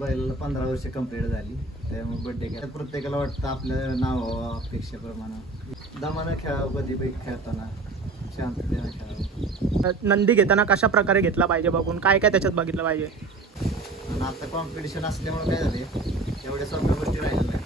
बैलाला 15 वर्ष कंप्लीट झाली, त्यामुळे बड्डे केला. प्रत्येकाला वाटतं आपलं नाव व्हावं, अपेक्षेप्रमाणे दमानं खेळावं, कधी बैल खेळताना शांततेनं खेळावं. नंदी घेताना कशा प्रकारे घेतला पाहिजे, बघून काय काय त्याच्यात बघितलं पाहिजे. आणि आता कॉम्पिटिशन असल्यामुळे काय झाले, एवढ्या सोप्या गोष्टी राहिल्या नाही.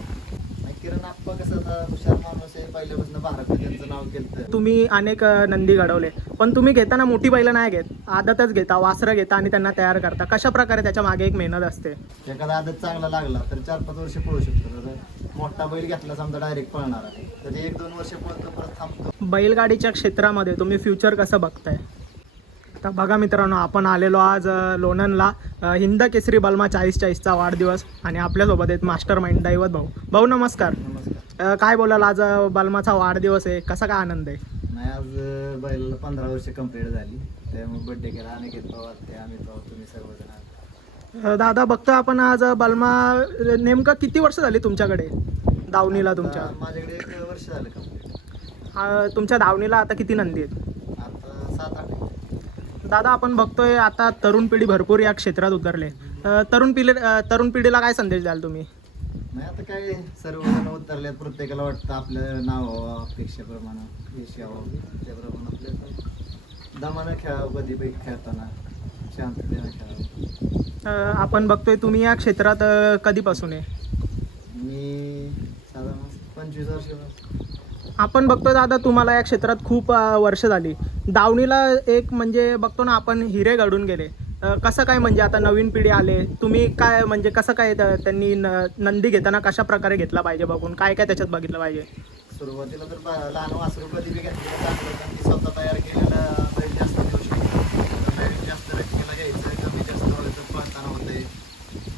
किरण आप्पा कसं आता हुशार माणूस आहे, पहिल्यापासून भारतात त्यांचं नाव केलं. तुम्ही अनेक नंदी घडवले, पण तुम्ही घेताना मोठी बैलं नाही घेत, आदतच घेता, वासरं घेता आणि त्यांना तयार करता. कशा प्रकारे त्याच्या मागे एक मेहनत असते. एखादा आदत चांगला लागला तर 4-5 वर्ष पळू शकतो. मोठा बैल घेतला समजा डायरेक्ट पळणार आहे, तर 1-2 वर्ष पळतो, परत थांबतो. बैलगाडीच्या क्षेत्रामध्ये तुम्ही फ्युचर कसं बघताय. तर बघा मित्रांनो, आपण आलेलो आज लोणंदला हिंद केसरी बलमा 40-40चा वाढदिवस, आणि आपल्यासोबत आहेत मास्टर माइंड दैवत भाऊ. भाऊ नमस्कार. नमस्कार. काय बोलाल, आज बलमाचा वाढदिवस आहे, कसा काय आनंद आहे. नाही, आज बैलाला 15 वर्ष कंप्लीट झाली, त्यामुळे बड्डे केला. अनेक ते आम्ही तुम्ही सर्वजण. दादा बघतो आपण आज बलमा, नेमकं किती वर्ष झाली तुमच्याकडे दावणीला. तुमच्या माझ्याकडे 1 वर्ष झालं कंप्लीट. तुमच्या दावणीला आता किती नंदी आहेत. आता 7-8. दादा आपण बघतोय आता तरुण पिढी भरपूर या क्षेत्रात उतरले. तरुण पिढीला काय संदेश द्याल तुम्ही. नाही, आता काय सर्वजण उतरल्यात, प्रत्येकाला वाटतं आपलं नाव व्हावं, अपेक्षेप्रमाणे यश यावं, त्याप्रमाणे आपल्या दमानं खेळावं, कधी बैल खेळताना शांततेनं खेळावं. आपण बघतोय तुम्ही या क्षेत्रात कधीपासून आहे. मी साधारण 25 वर्ष. आपण बघतोय दादा तुम्हाला या क्षेत्रात खूप वर्ष झाली. दावणीला एक म्हणजे बघतो ना आपण, हिरे घडून गेले. कसं काय म्हणजे आता नवीन पिढी आले, तुम्ही काय म्हणजे कसं काय त्यांनी नंदी घेताना कशा प्रकारे घेतला पाहिजे, बघून काय काय त्याच्यात बघितलं पाहिजे. सुरुवातीला तर लहान वासरू कधी बी घेतलेलं चांगलं, कारण की स्वतः तयार केलेलं बैल जास्त देऊ शकतो. नवीन जास्त रकमेला घ्यायचं, कमी जास्त व्हायचं, पळताना होते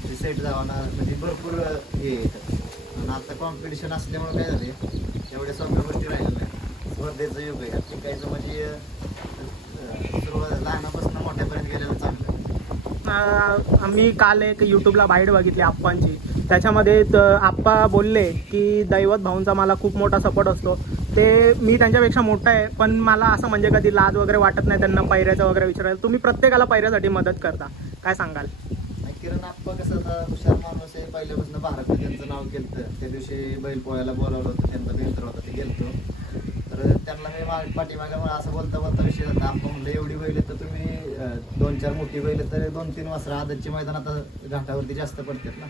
ते सेट जावाना, म्हणजे भरपूर हे येतं. आणि आता कॉम्पिटिशन असल्यामुळे काय झाले, एवढ्या सोप्या गोष्टी राहिल्या नाही. स्पर्धेचं युग आहे, शिकायचं म्हणजे सुरुवात लहानापासून मोठ्यापर्यंत गेलेलं चांगलं. आम्ही काल एक यूट्यूबला बाईट बघितली आप्पांची, त्याच्यामध्ये आप्पा बोलले की दैवत भाऊंचा मला खूप मोठा सपोर्ट असतो. ते मी त्यांच्यापेक्षा मोठा आहे, पण मला असं म्हणजे कधी लाज वगैरे वाटत नाही त्यांना पैऱ्याचं वगैरे विचारायला. तुम्ही प्रत्येकाला पैऱ्यासाठी मदत करता, काय सांगाल. किरण आप्पा कसं आता हुशार माणूस आहे, पहिल्यापासून भारतात त्यांचं नाव केलं. त्या दिवशी बैल पोहायला बोलावलं होतं, त्यांचा मित्र होता, ते गेलतो. तर त्यांना मी पाठीमागे मला असं बोलता विषय होता. आप्पा म्हणलं एवढी बैल तर तुम्ही 2-4 मोठी बैल तर 2-3 वासरं आदतची मैदान आता घाटावरती जास्त पडतात ना,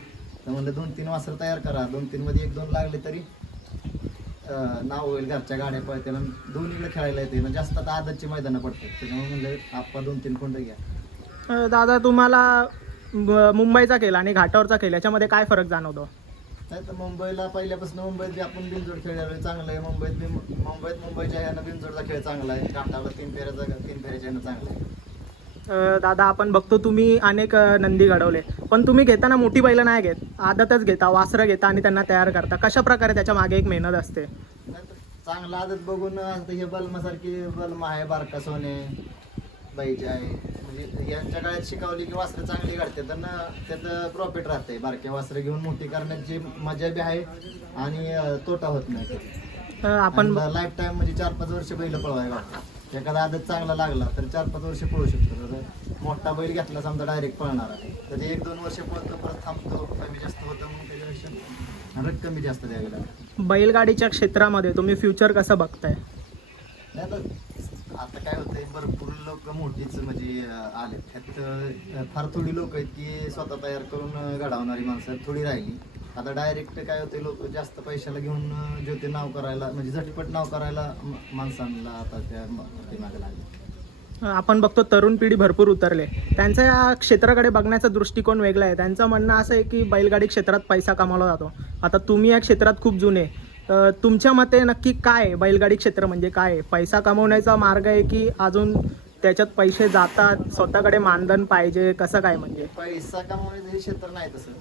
तर म्हणलं 2-3 वासरं तयार करा. 2-3 मध्ये 1-2 लागले तरी नाव होईल, घरच्या गाड्या पळते ना, दोन्हीकडे खेळायला येते ना, जास्त आता आदतची मैदानं पडतात. त्याच्यामुळे म्हणलं आप्पा 2-3 कोंड घ्या. दादा तुम्हाला मुंबईचा खेळ आणि घाटावरचा खेळ याच्यामध्ये काय फरक जाणवतो. नाही तर मुंबईला पहिल्यापासून मुंबईत आपण बिनजोड खेळायला चांगलं आहे. मुंबईच्या ह्यानं बिनजोडचा खेळ चांगला आहे. घाटाला 3 फेऱ्याच्या ह्यानं चांगला आहे. दादा आपण बघतो तुम्ही अनेक नंदी घडवले, पण तुम्ही घेताना मोठी बैलं नाही घेत, आदतच घेता, वासरं घेता आणि त्यांना तयार करता. कशा प्रकारे त्याच्या मागे एक मेहनत असते. नाही तर चांगला आदत बघून हे बलमासारखी बलमा आहे, बारका सोने बाईचे आहे, म्हणजे यांच्या काळात शिकवली की वासरं चांगली काढते, तर त्याचं प्रॉफिट राहते. बारक्या वासरं घेऊन मोठी करण्याची मजा बी आहे आणि तोटा होत नाही. आपण लाईफ टाईम म्हणजे 4-5 वर्ष बैल पळवायला. एखादा आदत चांगला लागला तर 4-5 वर्ष पळू शकतो. तर मोठा बैल घेतला समजा डायरेक्ट पळणार आहे, तर 1-2 वर्ष पळतो, परत थांबतो, कमी जास्त होतं, मग त्याच्यापेक्षा रक्कम कमी जास्त द्यावी लागते. बैलगाडीच्या क्षेत्रामध्ये तुम्ही फ्युचर कसं बघताय. नाही आता काय होतंय, भरपूर लोक मोठीच म्हणजे आले, त्यात फार थोडी लोक आहेत की स्वतः तयार करून घडवणारी माणसं थोडी राहिली. आता डायरेक्ट काय होते, लोक जास्त पैशाला घेऊन जे ते नाव करायला, म्हणजे झटपट नाव करायला माणसांना आता त्या मागे लागले. आपण बघतो तरुण पिढी भरपूर उतरले, त्यांचा या क्षेत्राकडे बघण्याचा दृष्टिकोन वेगळा आहे. त्यांचं म्हणणं असं आहे की बैलगाडी क्षेत्रात पैसा कमावला जातो. आता तुम्ही या क्षेत्रात खूप जुने, तुमच्या मते नक्की काय बैलगाडी क्षेत्र म्हणजे काय. पैसा कमवण्याचा मार्ग आहे की अजून त्याच्यात पैसे जातात, स्वतःकडे मानधन पाहिजे, कसं काय. म्हणजे पैसा कमवण्याचं हे क्षेत्र नाही तसं.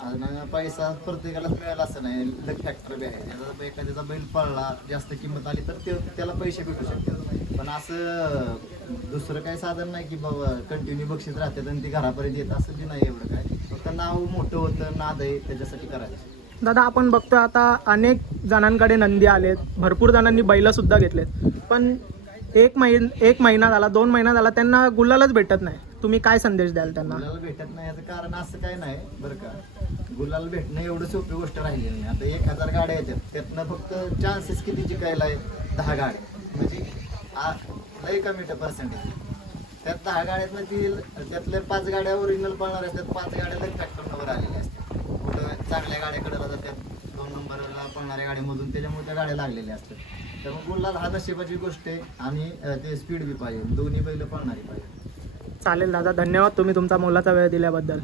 आणि पैसा प्रत्येकालाच मिळाला असं नाही. लक फॅक्टर बी आहे, एखाद्याचा बैल पळला, जास्त किंमत आली तर त्याला पैसे भेटू शकतात. पण असं दुसरं काही साधन नाही की बाबा कंटिन्यू बक्षीस राहतात आणि ती घरापर्यंत येत, असं बी नाही. एवढं काय, फक्त नाव मोठं होतं, नाद आहे, त्याच्यासाठी करायचं. दादा आपण बघतो आता अनेक जणांकडे नंदी आलेत, भरपूर जणांनी बैलसुद्धा घेतलेत, पण एक महिना झाला, 2 महिना झाला, त्यांना गुलालच भेटत नाही. तुम्ही काय संदेश द्याल त्यांना? गुलाल भेटत नाही याचं कारण असं काय नाही बरं का. गुलाल भेटणं एवढं सोपी गोष्ट राहिली नाही. आता 1000 गाड्या येतात, त्यातनं फक्त चान्सेस किती जिंकायला आहे? 10 गाड्या, म्हणजे लय कमी पर्सेंटेज. त्यात 10 गाड्यातनं त्यातल्या 5 गाड्या ओरिजिनल पळणार असतात, 5 गाड्या लय फॅक्टरवर आलेल्या असतात. कुठं चांगल्या गाड्याकडे जातात, 2 नंबरला पळणाऱ्या गाड्यामधून, त्याच्यामुळे त्या गाड्या लागलेल्या असतात. त्यामुळे गुलाल हा नशिबाची गोष्ट आहे आणि ते स्पीड बी पाहिजे, दोन्ही बैल पळणारी पाहिजे. चालेल दादा, धन्यवाद तुम्ही तुमचा मोलाचा वेळ दिल्याबद्दल.